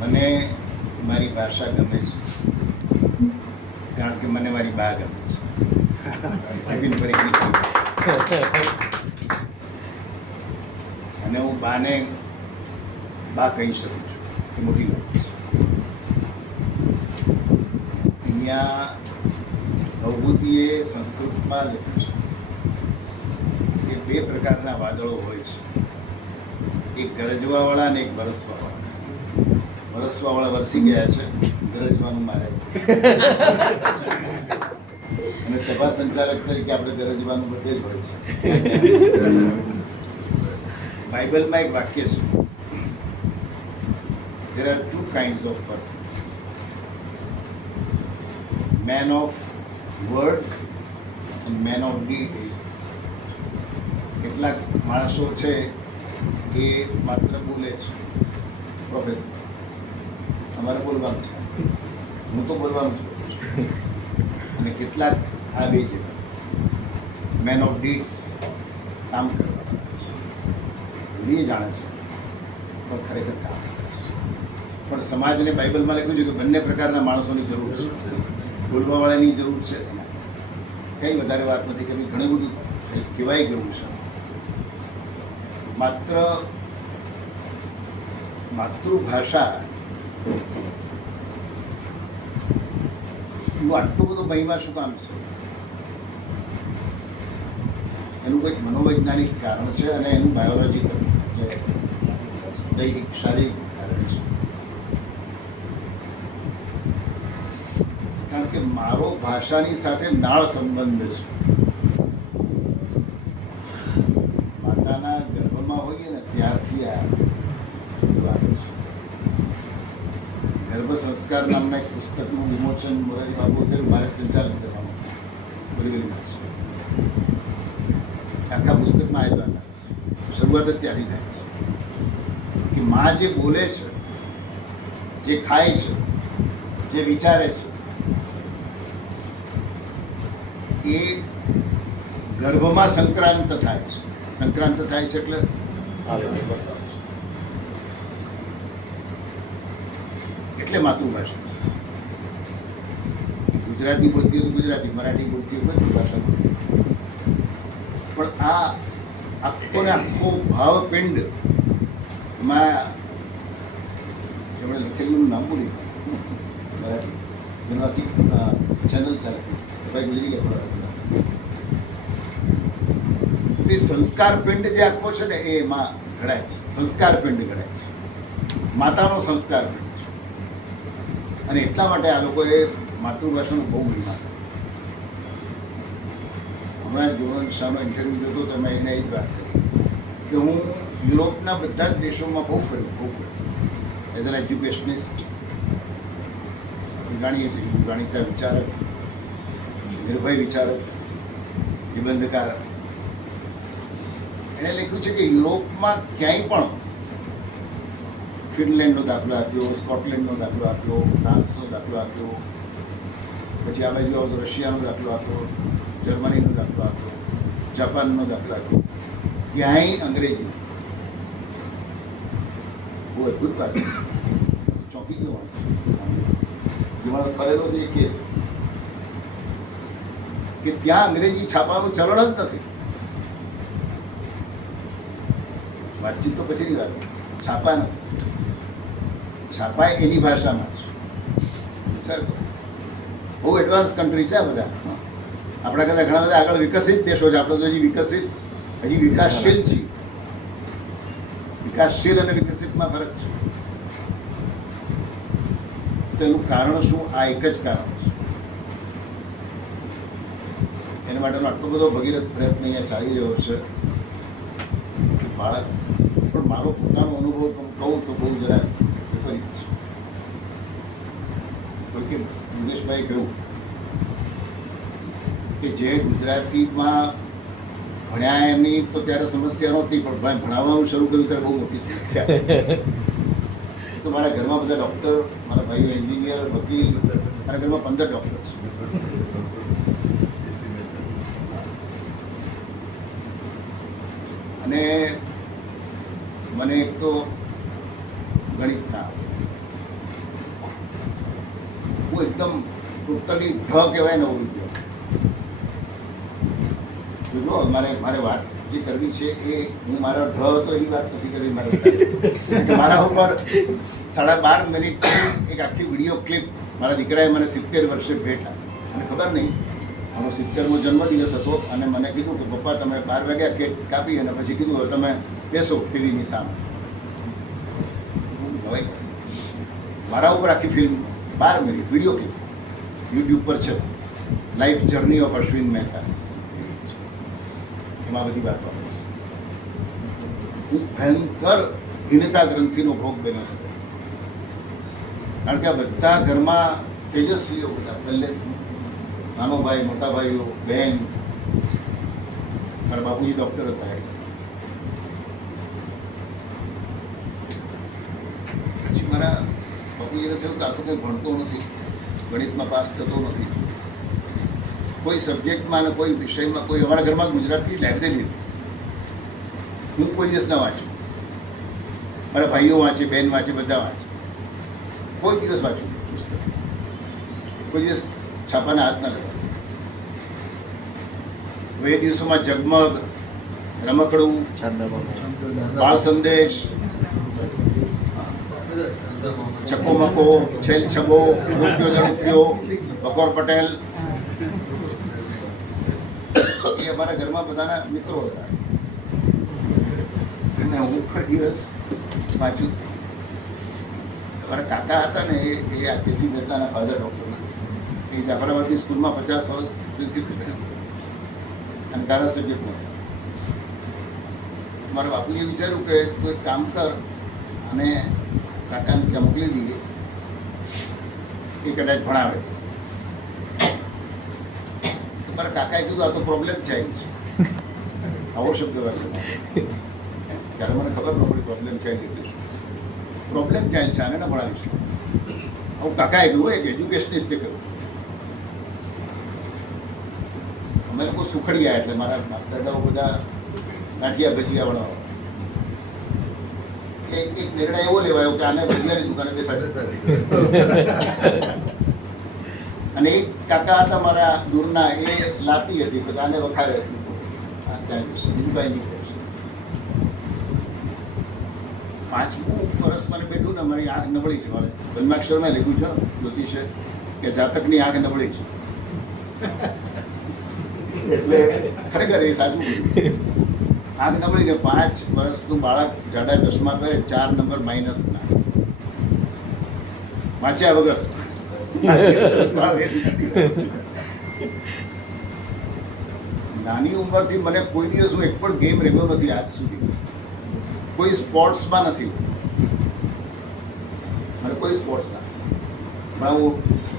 મને મારી ભાષા ગમે છે. કારણ કે મને મારી બા ગમે છે. અને હું બાને બા કહી શકું છું. એ મોટી વાત છે. અહીંયા અવભૂતિએ સંસ્કૃતમાં લખ્યું છે કે બે પ્રકારના વાદળો હોય છે. એક ગરજવાવાળા અને એક વરસવાવાળા. વરસવાવાળા વરસી ગયા છે. ગરજવાનું મારે. અને સભા સંચાલક તરીકે આપણે ગરજવાનું બધે જ હોય છે. બાઇબલમાં એક વાક્ય છે. There are two kinds of persons. Man of words and man of deeds. કેટલાક માણસો છે એ માત્ર બોલે છે. પ્રોફેસર અમારે બોલવાનું છે. હું તો બોલવાનું છું. અને કેટલાક આ બે છે. મેન ઓફ ડીડ્સ કામ કરવા. એ જાણે છે. પણ ખરેખર કામ પણ સમાજને બાઇબલમાં લખ્યું છે કે બંને પ્રકારના માણસોની જરૂર છે. બોલવાવાળાની જરૂર છે. કંઈ વધારે વાત નથી કરવી. ઘણું બધું કહેવાય ગયું છે. માત્ર માતૃભાષા આટલું બધું મહિમા શું કામ છે? એનું કંઈક મનોવૈજ્ઞાનિક કારણ છે અને એનું બાયોલોજીકલ દૈહિક શારીરિક કારણ છે. કારણ કે મારો ભાષાની સાથે નાળ સંબંધ છે માતાના ગર્ભમાં હોઈએ ને ત્યારથી આ વાત છે ગર્ભ સંસ્કાર નામના એક પુસ્તકનું મોરારી બાપુ કર્યું મારે સંચાલન કરવાનું બોરીવલીમાં આખા પુસ્તકમાં આ જ વાત આવે છે શરૂઆત જ ત્યાંથી થાય છે કે માં જે બોલે છે જે ખાય છે જે વિચારે છે એ ગર્ભમાં સંક્રાંત થાય છે સંક્રાંત થાય છે એટલે એટલે માતૃભાષા ગુજરાતી બોલતી હોય તો ગુજરાતી, મરાઠી બોલતી હોય બધી ભાષા પણ આ આખો ને આખો ભાવપિંડમાં એમણે લખેલું નામ બોલી જેનું ચેનલ ચાલે. ભાઈ ગુજરી ગયા થોડા તે સંસ્કાર પિંડ જે આખો છે ને એ એમાં ઘડાય છે. સંસ્કાર પિંડ ઘડાય છે. માતાનો સંસ્કાર પિંડ છે. અને એટલા માટે આ લોકોએ માતૃભાષાનો બહુ મહિમા છે હમણાં જોન સામે ઇન્ટરવ્યૂ જોતો તમે એને એ જ વાત કરી કે હું યુરોપના બધા જ દેશોમાં બહુ ફર્યો બહુ ફર્યો એઝ એન એજ્યુકેશનિસ્ટ જાણીએ છીએ જાણીતા વિચારક નિર્ભય વિચારક, નિબંધકાર. એણે લખ્યું છે કે યુરોપમાં ક્યાંય પણ ફિનલેન્ડનો દાખલો આપ્યો, સ્કોટલેન્ડનો દાખલો આપ્યો, ફ્રાન્સનો દાખલો આપ્યો પછી આ બાજુ આવો તો રશિયાનો દાખલો આપ્યો જર્મનીનો દાખલો આપ્યો જાપાનનો દાખલો આપ્યો ક્યાંય અંગ્રેજી. બહુ અદભુત વાત ચોંકી ગયો જેમાં ફરેલો છે એ છે કે ત્યાં અંગ્રેજી છાપાનું ચલણ જ નથી. વાતચીત તો પછીની વાત છાપા નથી. છાપા એની ભાષામાં છે વિચાર કરો બહુ એડવાન્સ કન્ટ્રી છે આ બધા. આપણા કરતાં ઘણા બધા આગળ વિકસિત દેશો છે. આપણે તો હજી વિકસિત, હજી વિકાસશીલ છીએ. વિકાસશીલ અને વિકસિતમાં ફરક છે. તો એનું કારણ શું? આ એક જ કારણ છે. એના માટેનો આટલો બધો ભગીરથ પ્રયત્ન અહીંયા ચાલી રહ્યો છે બાળક, પણ મારો પોતાનો અનુભવ કહું તો બહુ જરા વિપરીત છે. કોઈ કે યોગેશભાઈ કહ્યું કે જે ગુજરાતીમાં ભણ્યા એની તો ત્યારે સમસ્યા નહોતી પણ ભણ- ભણાવવાનું શરૂ કર્યું ત્યારે બહુ મોટી સમસ્યા. તો મારા ઘરમાં બધા ડૉક્ટર મારા ભાઈઓ એન્જિનિયર વકીલ મારા ઘરમાં પંદર ડૉક્ટર છે અને મને એક તો ગણિત ના આવડે એકદમ ટોટલી ઢ કહેવાય ને એવું ગયો જો મારે મારે વાત જે કરવી છે એ હું મારા ઢ હતો એની વાત નથી કરવી, મારે મારા ઉપર સાડા બાર મિનિટ એક આખી વીડિયો ક્લિપ મારા દીકરાએ મને સિત્તેર વર્ષે ભેટા. મને ખબર નહીં મારો સિત્તેરમો જન્મદિવસ હતો અને મને કીધું કે, પપ્પા, તમે બાર વાગ્યા કેક કાપી અને પછી કીધું, હવે તમે બેસો ટીવીની સામે. મારા ઉપર આખી ફિલ્મ બાર મિનિટ વીડિયો ક્લિપ યુટ્યુબ પર છે. Life journey of Ashwin Mehta એમાં બધી વાતો આવે છે. હું ભયંકર હિનતા ગ્રંથિનો ભોગ બન્યો છે. કારણ કે આ બધા ઘરમાં તેજસ્વીઓ બધા. પહેલેથી નાનો ભાઈ, મોટા ભાઈઓ બહેન મારા બાપુજી ડૉક્ટર હતા એટલે. પછી મારા બાપુજીને થયું કાં તો કંઈ ભણતો નથી ગણિતમાં પાસ થતો નથી. કોઈ સબ્જેક્ટમાં અને કોઈ વિષયમાં કોઈ અમારા ઘરમાં ગુજરાતી લાઇબ્રેરી હતી. હું કોઈ દિવસ ના વાંચું. મારા ભાઈઓ વાંચે બેન વાંચે બધા વાંચે. કોઈ દિવસ વાંચું પુસ્તક. કોઈ દિવસ છાપાના હાથ ના લગાડું હવે એ દિવસોમાં જગમગ રમકડું બાળ સંદેશ છકો મકો છેલ છગો રૂપિયો દડુપિયો બકોર પટેલ એ અમારા ઘરમાં બધાના મિત્રો હતા અને હું કોઈ દિવસ પાછું અમારા કાકા હતા ને એ એ આ કેસી મહેતાના ફાધર ડૉક્ટરના એ જાફરાબાદની સ્કૂલમાં પચાસ વર્ષ પ્રિન્સિપલ અને ધારાસભ્ય પણ મારા બાપુજીએ વિચાર્યું કે કોઈ કામ કર અને કાકાને ત્યાં મોકલી દઈએ એ કદાચ ભણાવે. તો મારા કાકાએ કીધું, આ તો પ્રોબ્લેમ ચાઇલ્ડ છે. આવો શબ્દ વાપર્યો ત્યારે મને ખબર ન પડી પ્રોબ્લેમ ચાઇલ્ડ એટલે શું પ્રોબ્લેમ ચાઇલ્ડ છે, આને ના ભણાવી છે આવું કાકાએ કહ્યું એક એજ્યુકેશનિસ્ટે કહ્યું અમે લોકો સુખડિયા એટલે મારા દાદાઓ બધા ગાંઠિયા ભજીયા વાળા એક એક નિર્ણય એવો લેવાયો કે આને ભજીયાની દુકાને બેસાડે અને એક કાકા હતા મારા દૂરના એ લાતી હતી તો આને વખારે હતી. પાંચમું વર્ષ મને બેઠું ને મારી આંખ નબળી છે. મારે જન્માક્ષરમાં લખ્યું છે જ્યોતિષે કે જાતકની આંખ નબળી છે. એટલે ખરેખર એ સાચું આંખ નબળી ને પાંચ વર્ષનું બાળક જાડા ચશ્મા પહેરે, ચાર નંબર માઇનસના વાંચ્યા વગર. નાની ઉંમરથી મને કોઈ દિવસ હું એક પણ ગેમ રમ્યો નથી આજ સુધી. કોઈ સ્પોર્ટ્સમાં નથી મને કોઈ સ્પોર્ટ્સ ના. પણ હું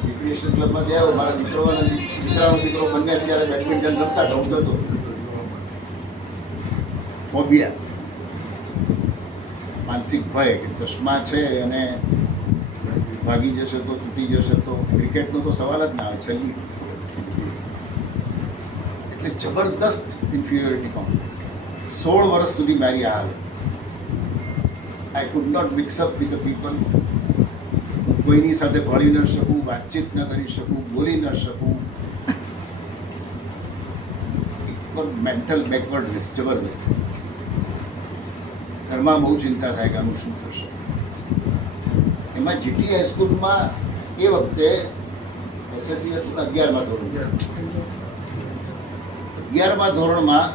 રિક્રિએશન ક્લબમાં ગયા, મારા દીકરો અને દીકરાનો દીકરો બંને અત્યારે બેડમિન્ટન રમતા હતા. હું જતો ફોબિયા. માનસિક ભય કે ચશ્મા છે અને ભાગી જશે તો, તૂટી જશે તો, ક્રિકેટનો તો સવાલ જ ના આવે, છેલ્લી. એટલે જબરદસ્ત ઇન્ફિરિયોરિટી કોમ્પ્લેક્સ સોળ વર્ષ સુધી મારી આ આવે I could not mix up with the people કોઈની સાથે ભળી ન શકું, વાતચીત ન કરી શકું, બોલી ન શકું. મેન્ટલ બેકવર્ડનેસ જબરદસ્ત. ઘરમાં બહુ ચિંતા થાય કે આનું શું થશે. એમાં જીટી હાઈસ્કૂલમાં એ વખતે એસએસસી હતું ને અગિયારમાં ધોરણ. અગિયારમાં ધોરણમાં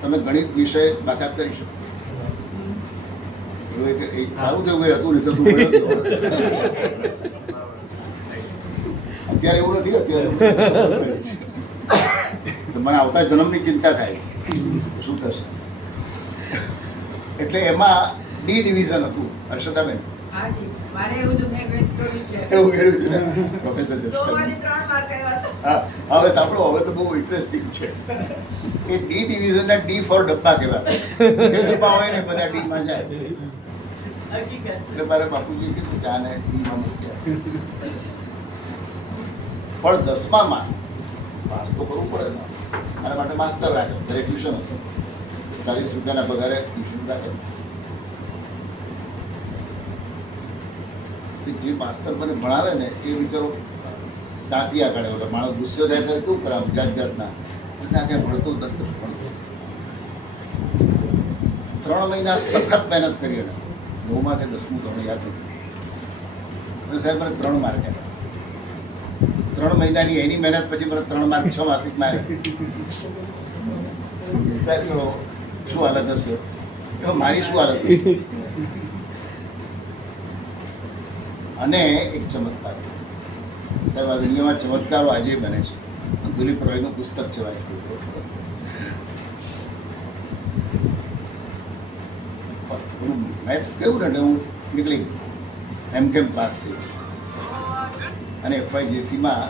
તમે ગણિત વિષય બાકાત કરી શકો. સારું થયું એ હતું નહોત. અત્યારે એવું નથી, અત્યારે મને આવતા જન્મની ચિંતા થાય છે. શું થશે? એટલે એમાં ડી ડિવિઝન હતું હર્ષદાબેન. એવું કર્યું છે. પ્રોફેસર હવે સાંભળો હવે તો બહુ ઇન્ટરેસ્ટિંગ છે. એ ડી ડિવિઝનના ડી ફોર ડબ્બા કહેવાય. ડબ્બા હોય ને બધા ડીમાં જાય. એટલે મારે બાપુજી કીધું કે આને ડીમાં મૂક્યા. પણ દસમામાં પાસ તો કરવું પડે ને. મારા માટે માસ્તર રાખ્યો ઘરે ટ્યુશન હતું ચાલીસ રૂપિયાના પગારે ટ્યુશન રાખે જે માસ્તર મને ભણાવે ને એ બિચારો દાંતિયા કાઢે એટલે માણસ ગુસ્સો રહે ત્યારે કેવું કરે જાત જાતના ના કાંઈ ભણતો જ નથી ભણતો ત્રણ મહિના સખત મહેનત કરી એને નવમાં કે દસમું ધોરણ યાદ નથી અને સાહેબ મને ત્રણ માર્ક આવ્યા ત્રણ મહિનાની એની મહેનત પછી મને ત્રણ માર્ક છ માસિકમાં આવ્યા સાહેબ શું હાલત હશે? મારી શું હાલત? અને એક ચમત્કાર. સાહેબ, આ દુનિયામાં ચમત્કારો આજે બને છે. દુલીપ રોયનું પુસ્તક છે વાંચ્યું મેથ્સ કેવું ને હું નીકળી એમ કેમ પાસ થઈ ગયો. અને એફઆઈજીસીમાં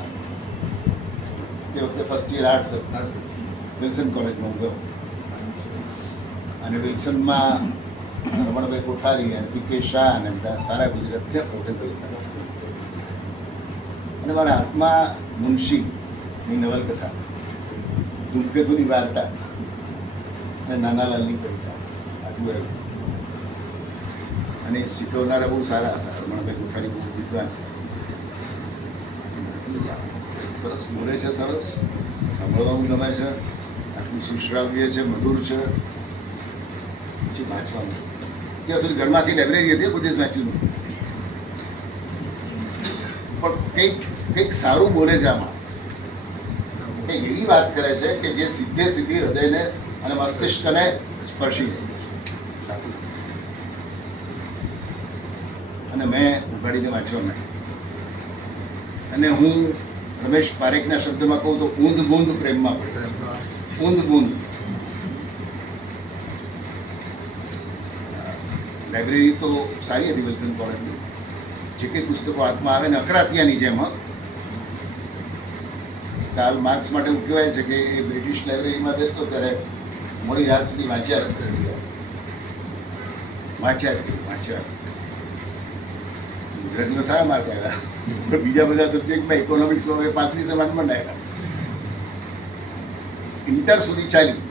તે વખતે ફર્સ્ટ યર આર્ટ્સ વિલ્સન કોલેજમાં ગયો. અને વિલ્સનમાં રમણભાઈ કોઠારી અને પી કે શાહ અને બધા સારા ગુજરાતી પ્રોફેસર અને મારા હાથમાં મુનશીની નવલકથા. ધૂમકેતુની વાર્તા. અને નાનાલાલની કવિતા. આટલું આવ્યું અને શીખવનારા બહુ સારા હતા. રમણભાઈ કોઠારી બહુ વિદ્વાન. સરસ બોલે છે, સરસ. સાંભળવાનું ગમે છે. આટલું સુશ્રાવ્ય છે, મધુર છે. પછી વાંચવાનું ત્યાં સુધી ઘરમાંથી લાઇબ્રેરી હતી બધે જ વાંચ્યું પણ કંઈક કંઈક સારું બોલે છે આ માણસ. કંઈક એવી વાત કરે છે કે જે સીધે સીધી હૃદયને અને મસ્તિષ્કને સ્પર્શી છે. અને મેં ઉઘાડીને વાંચવા માંડ્યું અને હું રમેશ પારેખના શબ્દમાં કહું તો ઊંધ બૂંદ પ્રેમમાં પડ્યો ઊંધ બૂંદ. લાઇબ્રેરી તો સારી હતી વિલ્સન કોલેજની. જે કંઈ પુસ્તકો હાથમાં આવે ને અકરાતિયાની જેમ કાલ માર્ક્સ માટે એવું કહેવાય છે કે એ બ્રિટિશ લાઇબ્રેરીમાં બેસતો ત્યારે મોડી રાત સુધી વાંચ્યા જ વાંચ્યા જ વાંચ્યા. ગુજરાતીમાં સારા માર્ક આવ્યા. પણ બીજા બધા સબ્જેક્ટમાં ઇકોનોમિક્સમાં મેં પાંત્રીસે માંડ આવ્યા. ઇન્ટર સુધી ચાલ્યું.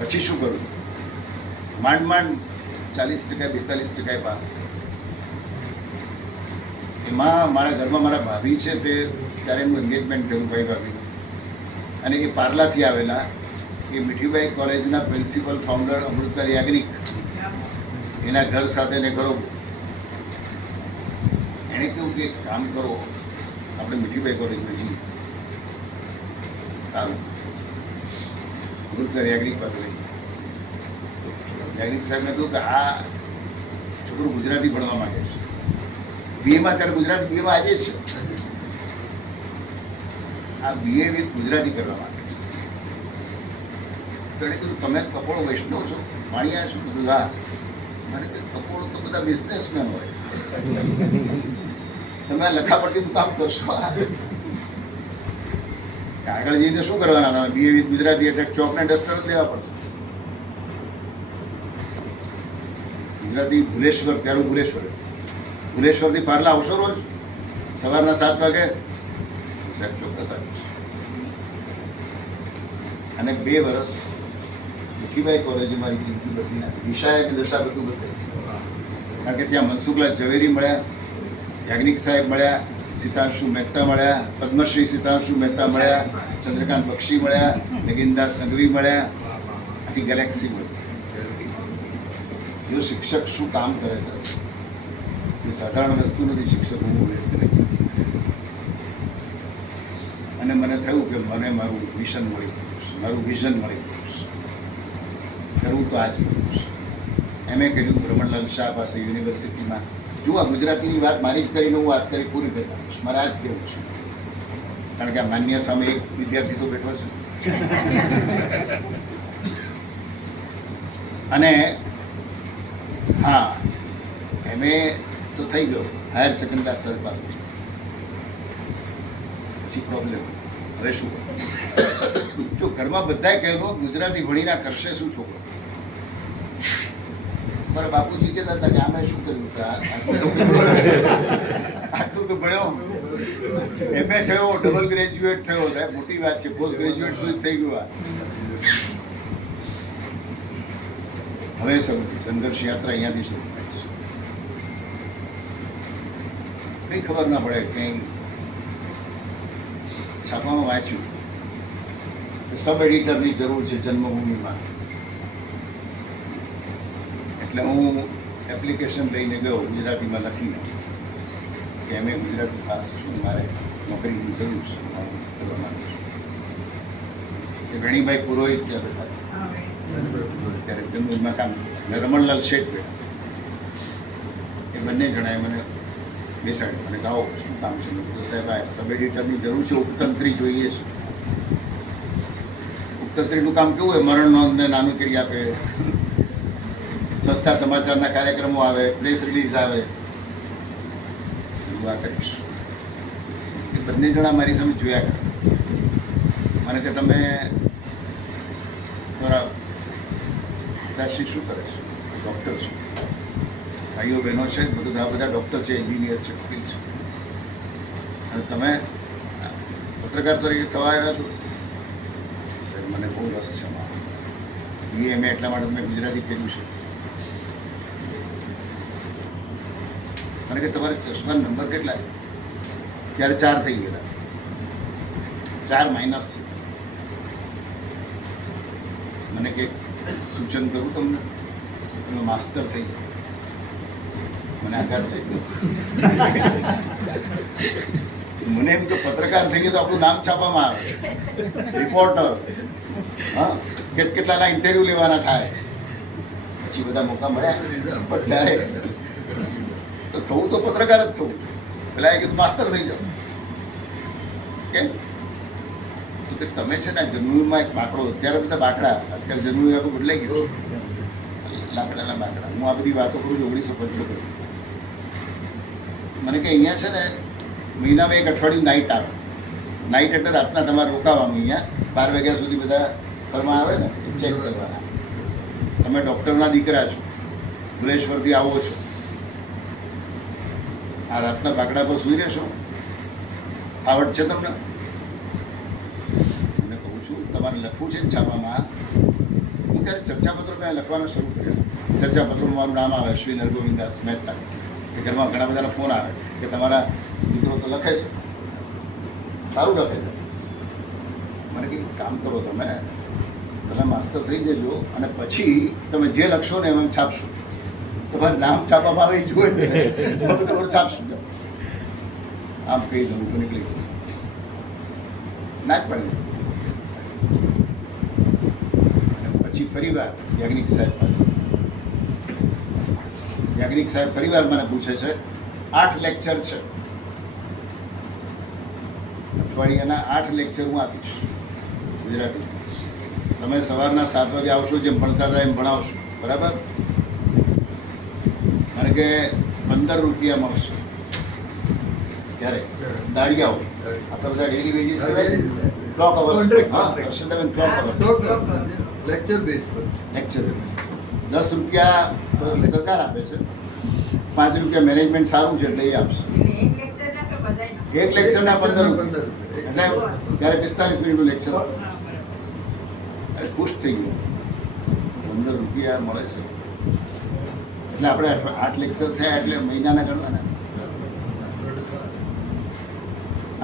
પછી શું કરું માંડ માંડ ચાલીસ ટકા બેતાલીસ ટકા પાસ થાય. એમાં મારા ઘરમાં મારા ભાભી છે તે, ત્યારે એમનું એન્ગેજમેન્ટ થયું ભાઈ ભાભીનું. અને એ પાર્લાથી આવેલા. એ મીઠીબાઈ કોલેજના પ્રિન્સિપલ ફાઉન્ડર અમૃતલાલ યાજ્ઞિક. એના ઘર સાથે ને ઘરો એણે કહ્યું કે કામ કરો, આપણે મીઠીબાઈ કોલેજમાં જઈએ. સારું. અમૃતલાલ યાજ્ઞિક પાસે યાજ્ઞિક સાહેબને કહ્યું કે આ છોકરું ગુજરાતી ભણવા માંગે છે. બીએમાં ત્યારે ગુજરાતી બીએમાં આજે છે. આ બીએ વિથ ગુજરાતી કરવા માંગે તો એણે કીધું, તમે કપોળ વૈષ્ણવ છો વાણિયા છો બધું, હા. મને કપોળો તો બધા બિઝનેસમેન હોય. તમે આ લખાપટ્ટીનું કામ કરશો આગળ જઈને શું કરવાના તમે? બીએ વિથ ગુજરાતી એટલે ચોક ને ડસ્ટર જ લેવા પડશે ગુજરાતી ભુલેશ્વર ત્યારું ભુલેશ્વર. ભુલેશ્વરથી પાર્લા આવશો રોજ? સવારના સાત વાગે? સાહેબ, ચોક્કસ આવીશ. અને બે વર્ષ ભીખીભાઈ કોલેજે મારી જિંદગી બધી નાખી. દિશાએ દશા બધું બદલાઈ કારણ કે ત્યાં મનસુખલાલ ઝવેરી મળ્યા, યાજ્ઞિક સાહેબ મળ્યા, સીતાંશુ મહેતા મળ્યા, પદ્મશ્રી સીતાંશુ મહેતા મળ્યા, ચંદ્રકાંત બક્ષી મળ્યા, નગીનદાસ સંઘવી મળ્યા, આખી ગેલેક્સી મળી જો શિક્ષક શું કામ કરે છે? એ સાધારણ વસ્તુ નથી, શિક્ષક એ અને મને થયું કે મને મારું મિશન મળી ગયું મારું વિઝન મળી ગયું કરવું તો આ જ કરવું એમ એ કર્યું રમણલાલ શાહ પાસે યુનિવર્સિટીમાં. જુઓ ગુજરાતીની વાત મારી જ કરીને હું વાત કરી પૂરી કરી નાખીશ. મારે આ જ કહેવું છે? કારણ કે આ માન્ય સામે એક વિદ્યાર્થી તો બેઠો છે. અને હા. એમ એ તો થઈ ગયો. હાયર સેકન્ડ ક્લાસ પાસ પછી પ્રોબ્લેમ હવે શું? જો ઘરમાં બધાએ કહેલું ગુજરાતી ભણીને કરશે શું છોકરો? મારા બાપુજી કહેતા હતા કે આમે શું કર્યું? આટલું તો ભણ્યો એમએ થયો ડબલ ગ્રેજ્યુએટ થયો સાહેબ. મોટી વાત છે. પોસ્ટ ગ્રેજ્યુએટ સુધી થઈ ગયું આ. હવે શરૂ થઈ સંઘર્ષ યાત્રા અહીંયાથી શરૂ થાય છે. કંઈ ખબર ના પડે, કંઈ છાપામાં વાંચ્યું કે સબ એડિટરની જરૂર છે જન્મભૂમિમાં. એટલે હું એપ્લિકેશન લઈને ગયો, ગુજરાતીમાં લખીને, કે એમ ગુજરાતી પાસ છું મારે નોકરીની જરૂર છે કરવા માગું છું. કે વેણીભાઈ પુરોહિત ત્યાં બેઠા ત્યારે તેમનું કામ. અને રમણલાલ શેઠ એ બંને જણાએ મને બેસાડ્યો. મને કહો, શું કામ છે? મેં કીધું, સાહેબ, આ સબ એડિટરની જરૂર છે. ઉપતંત્રી જોઈએ છે. ઉપતંત્રીનું કામ કેવું હોય? મરણ નોંધને નાનું કરી આપે. સસ્તા સમાચારના કાર્યક્રમો આવે, પ્રેસ રિલીઝ આવે. એવું આ કરીશ. એ બંને જણા મારી સામે જોયા કરે. મને કે, તમે તમારા પિતાશ્રી શું કરે છે? ડૉક્ટર છે. ભાઈઓ, બહેનો છે, બધું આ બધા ડૉક્ટર છે એન્જિનિયર છે, વકીલ છે. અને તમે પત્રકાર તરીકે થવા આવ્યા છો? સર મને બહુ રસ છે બી એમ એટલા માટે મેં ગુજરાતી કર્યું છે. કારણ કે તમારે ચશ્મા નંબર કેટલા છે? ત્યારે ચાર થઈ ગયેલા. ચાર માઇનસ છે. મને કે સૂચન કરું તમને? તમે માસ્ટર થઈ ગયો. મને આઘાત થઈ ગયો. મને એમ કે પત્રકાર થઈ ગયો તો આપણું નામ છાપવામાં આવે. રિપોર્ટર હા? કેટ કેટલાના ઇન્ટરવ્યૂ લેવાના થાય. પછી બધા મોકા મળ્યા. ત્યારે તો થવું તો પત્રકાર જ થવું. પેલા એ કીધું, માસ્ટર થઈ જાઓ. કેમ? તો કે તમે છે ને જન્મમાં એક બાકડો, અત્યારે બધા બાકડા, અત્યારે જન્મ આખું બદલાઈ ગયો. લાકડાના બાકડા. હું આ બધી વાતો કરું છું, ઓગણીસો પંચોતેર. મને કે અહીંયા છે ને મહિનામાં એક અઠવાડિયું નાઇટ આવે. નાઇટ એટલે રાતના તમારે રોકાવાનું અહીંયા. બાર વાગ્યા સુધી બધા ઘરમાં આવે ને ચેક કરવાના. તમે ડૉક્ટરના દીકરા છો. ભુલેશ્વરથી આવો છો. આ રાતના બાકડા પર સૂઈ રહેશો. આવડ છે તમને? તમારે લખવું છે છાપામાં હું ત્યારે ચર્ચાપત્રો કાંઈ લખવાનું શરૂ કર્યું? ચર્ચાપત્રોમાં મારું નામ આવે શ્રી નરગોવિંદાસ મહેતા. કે ઘરમાં ઘણા બધાના ફોન આવે કે તમારા મિત્રો તો લખે છે. સારું લખે છે. મને કે કામ કરો તમે. તમે માસ્ટર થઈ જજો અને પછી તમે જે લખશો ને એમ છાપશો. તમારે નામ છાપવામાં આવે એ જુએ છે. તમે તમારું છાપશું. આમ કહી દઉં નીકળી ગયું. ના જ પડે અને પછી ફરીવાર યાજ્ઞિક સાહેબ પાસે. યાજ્ઞિક સાહેબ ફરીવાર મને પૂછે છે આઠ લેક્ચર છે. અઠવાડિયાના આઠ લેક્ચર હું આપીશ. ગુજરાતી. તમે સવારના સાત વાગે આવશો જેમ ભણતા હતા એમ ભણાવશો. બરાબર? કારણ કે પંદર રૂપિયા મળશે. ત્યારે દાળિયાઓ. આપણે બધા ડેલી વેજીસ ક્લોક અવર્સ હા Harshadaben clock hours lecture base પર. લેક્ચર દસ રૂપિયા સરકાર આપે છે. પાંચ રૂપિયા મેનેજમેન્ટ સારું છે એટલે એ આપશે. એક લેક્ચરના પંદર પંદર એટલે ત્યારે પિસ્તાલીસ મિનિટનું લેક્ચર. ખુશ થઈ ગયો. પંદર રૂપિયા મળે છે. એટલે આપણે આઠ- આઠ લેક્ચર થયા એટલે મહિનાના ગણવાના.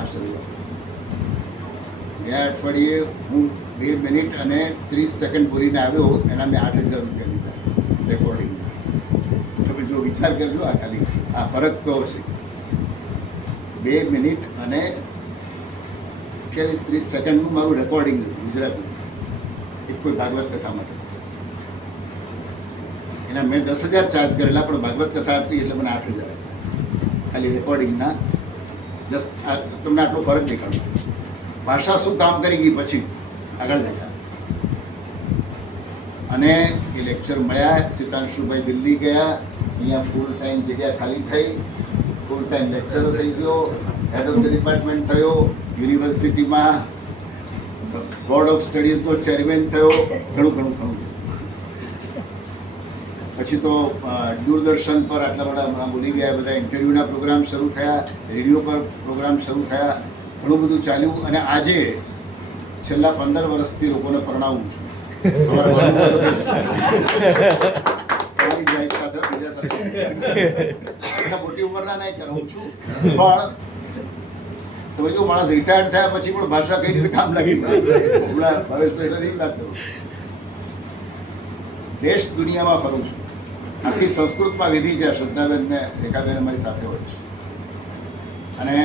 આ શરૂઆત ગયા અઠવાડિયે હું બે મિનિટ અને ત્રીસ સેકન્ડ બોલીને આવ્યો, એના મેં આઠ હજાર રૂપિયા લીધા રેકોર્ડિંગ તમે જો વિચાર કરજો, આ ખાલી, આ ફરક કહો છે. બે મિનિટ અને અઠ્યાવીસ ત્રીસ સેકન્ડનું મારું રેકોર્ડિંગ ગુજરાતી. એક કોઈ ભાગવત કથા માટે. એના મેં દસ હજાર ચાર્જ કરેલા, પણ ભાગવત કથા હતી એટલે મને આઠ હજાર ખાલી રેકોર્ડિંગના જસ્ટ તમને આટલો ફરક દેખાડો. ભાષા શું કામ કરી ગઈ પછી? આગળ જતા અને એ લેક્ચર મળ્યા સિતાંશુભાઈ દિલ્હી ગયા, અહીંયા ફૂલ ટાઈમ જગ્યા ખાલી થઈ ફૂલ ટાઈમ લેક્ચર થઈ ગયો હેડ ઓફ ધ ડિપાર્ટમેન્ટ થયો યુનિવર્સિટીમાં બોર્ડ ઓફ સ્ટડીઝનો ચેરમેન થયો, ઘણું ઘણું ઘણું. પછી તો દૂરદર્શન પર આટલા બધા હમણાં બોલી ગયા, બધા ઇન્ટરવ્યૂના પ્રોગ્રામ શરૂ થયા રેડિયો પર પ્રોગ્રામ શરૂ થયા, ઘણું બધું ચાલ્યું, અને આજે છેલ્લા પંદર વર્ષથી લોકોને પરણાવું છું. મોટી ઉંમરના નહીં કરું માણસ રિટાયર્ડ થયા પછી પણ ભાષા કઈ રીતે કામ લાગી હમણાં ભાવેશભાઈ સાથેની વાત કરું. દેશ દુનિયામાં ફરું છું. આખી સંસ્કૃતમાં વિધિ છે, શ્રદ્ધાબેન ને રેખાબેન અમારી સાથે હોય છે. અને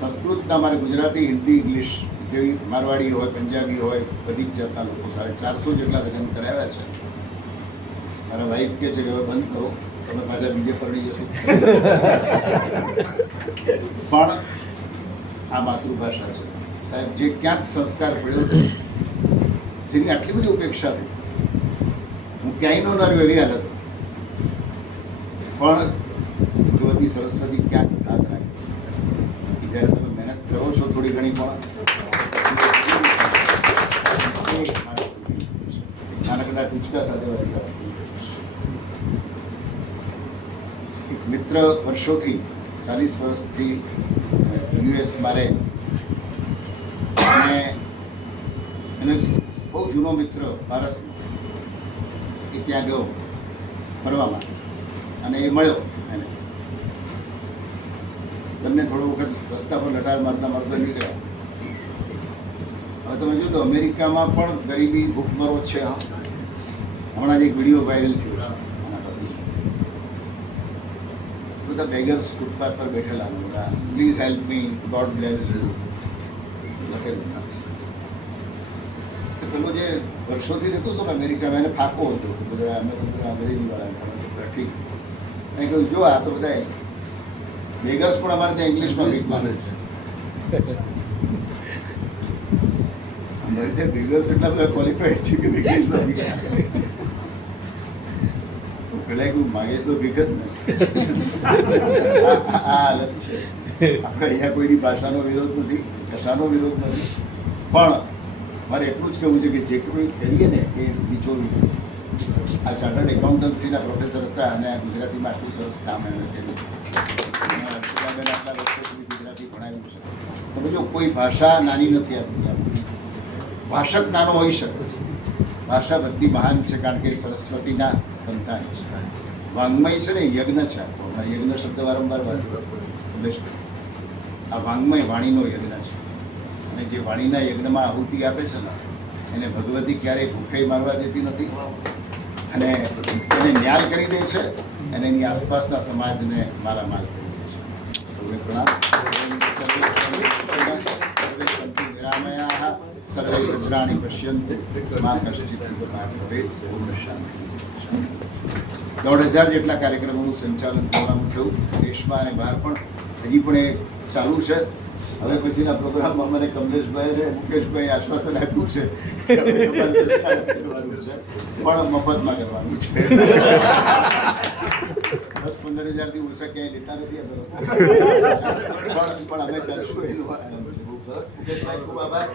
સંસ્કૃતના મારે ગુજરાતી, હિન્દી, ઇંગ્લિશ જેવી મારવાડી હોય, પંજાબી હોય, બધી જ જાતના લોકો સાડા ચારસો જેટલા લગ્ન કરાવ્યા છે. મારા વાઈફ કહે છે કે હવે બંધ કરો, તમે પાછા બીજે પરણી જશો. પણ આ માતૃભાષા છે. સાહેબ, જે ક્યાંક સંસ્કાર મળ્યો જેની આટલી બધી ઉપેક્ષા થઈ હું ક્યાંય ન રહ્યો એવી હાલત. પણ ભગવતી સરસ્વતી ક્યાંક હાથ રાખે છે. જ્યારે તમે મહેનત કરો છો થોડી ઘણી પણ ટૂચકા સાથે વાત એક મિત્ર વર્ષોથી, ચાલીસ વર્ષથી યુએસ મારે અને એને બહુ જૂનો મિત્ર ભારત એ ત્યાં ગયો ફરવા માટે અને એ મળ્યો એને. બંને થોડો વખત રસ્તા પર લટાર મારતા મારતા નીકળ્યા. હવે તમે જો તો અમેરિકામાં પણ ગરીબી ભૂખમરો છે. હમણાં જ એક વીડિયો વાયરલ થયો. બધા બેગર્સ ફૂટપાથ પર બેઠેલા હતા. Please help me God bless you લખેલું પેલો જે વર્ષોથી રહેતો હતો અમેરિકામાં એને ફાકો હતો બધા, અમે બધા અંગ્રેજી વાળા અમે ઠીક. મેં કહ્યું, જો આ તો બધા બેગર્સ પણ અમારે ત્યાં ઇંગ્લિશમાં ભીખ મારે છે. અમારે ત્યાં બેગર્સ એટલા બધા ક્વોલિફાઈડ છે કે ઇંગ્લિશમાં ભીખ તો માગે તો ભીખ જ ને આ હાલત છે. આપણે અહીંયા કોઈની ભાષાનો વિરોધ નથી, કશાનો વિરોધ નથી. પણ મારે એટલું જ કહેવું છે કે જે કોઈ કરીએ ને એ બીજો આ ચાર્ટર્ડ એકાઉન્ટન્સીના પ્રોફેસર હતા અને આ ગુજરાતીમાં આટલું સરસ કામ એમણે કર્યું. આટલા ગુજરાતી ભણાવ્યું છે. તમે જો કોઈ ભાષા નાની નથી આપતી ભાષક નાનો હોઈ શકે. ભાષા બધી મહાન છે કારણ કે સરસ્વતીના સંતાન છે. વાંગ્મય છે ને યજ્ઞ છે આખો. યજ્ઞ શબ્દ વારંવાર આ વાંગ્મય વાણીનો યજ્ઞ છે. અને જે વાણીના યજ્ઞમાં આહુતિ આપે છે ને, એને ભગવતી ક્યારેય ભૂખે મારવા દેતી નથી. અને એને ન્યાય કરી દે છે, અને એની આસપાસના સમાજને મારા માલ કરી દે છે. સૌને પ્રણામ. ભદ્રાણિ કશ્ચિત ભવેત. ઓમ શાંતિ દોઢ હજાર જેટલા કાર્યક્રમોનું સંચાલન કરવાનું થયું, દેશમાં અને બહાર પણ હજી પણ એ ચાલુ છે. હવે પછીના પ્રોગ્રામમાં મને કમલેશભાઈ અને મુકેશભાઈ આશ્વાસન આપ્યું છે પણ મફતમાં કરવાનું છે. દસ પંદર હજારથી ઓછા ક્યાંય લેતા નથી પણ અમે કરશું એનું મુકેશભાઈ ખૂબ આભાર